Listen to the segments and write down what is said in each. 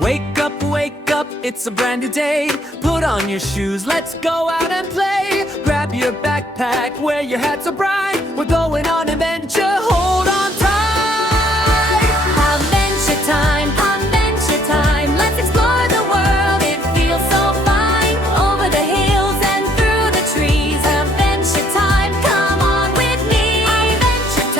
Wake up, it's a brand new day. Put on your shoes, let's go out and play. Grab your backpack, wear your hat so bright. We're going on adventure, hold on tight. Adventure time, let's explore the world, it feels so fine. Over the hills and through the trees. Adventure time, come on with me. Adventure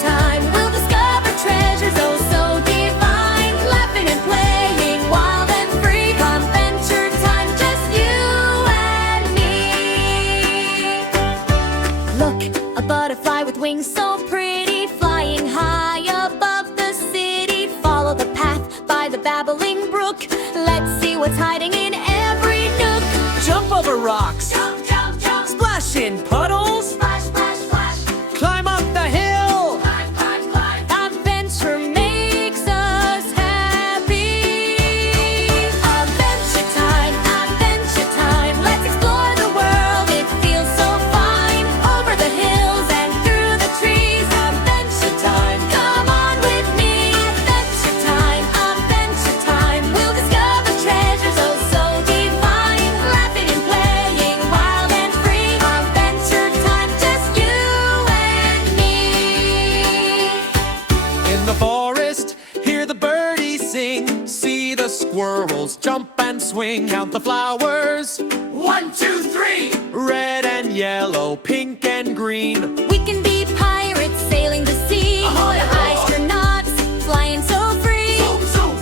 time, we'll discover treasures oh so divine. Laughing and playing, wild and free. Adventure time, just you and me. Look, a butterfly with wings so pretty, flying high above the city. Follow the path by the babbling brook. Let's see what's hiding in every nook. Jump over rocks, Jump, jump, jump. splash in puddles. Splash, splash, splash. Climb up the hill. Climb, climb, climb. Adventure makes us happy. Adventure time, let's explore the world, it feels so fine. Over the hills and through the trees. Adventure time, come on with me. Adventure time, we'll discover treasures oh so divine. Laughing and playing, wild and free. Adventure time, just you and me. In the forest, hear the birdies sing. See the squirrels jump and swing. Count the flowers, 1, 2, 3. Red and yellow, pink and green. We can be pirates sailing the sea. Ahoy, The ahoy. astronauts flying so free.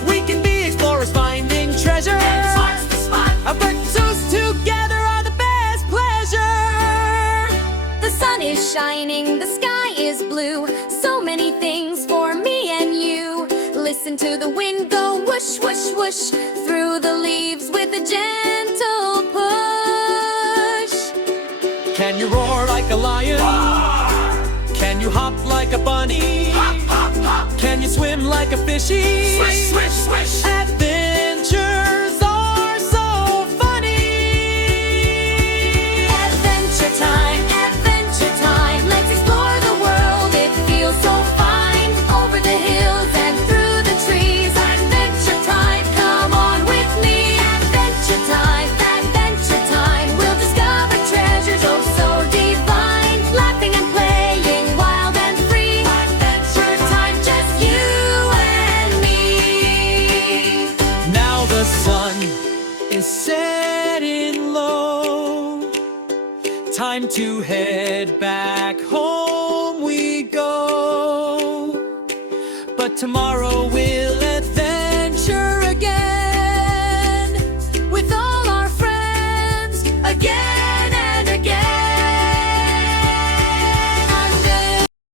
We can be explorers finding treasure. Our pursuits together are the best pleasure. The sun is shining, the sky is blue. So many things for me and you. Listen to the wind go whoosh, whoosh, whoosh through the leaves with a gentle push. Can you roar like a lion? Can you hop like a bunny? Can you swim like a fishy? Adventures are so funny. Adventure time, let's explore the world, it feels so fine. Over the hills and through the trees. Adventure time, come on with me. Adventure time, we'll discover treasures oh so divine. Laughing and playing, wild and free. Adventure time, just you and me. Now the sun is setting low. Time to head back home we go. But tomorrow we'll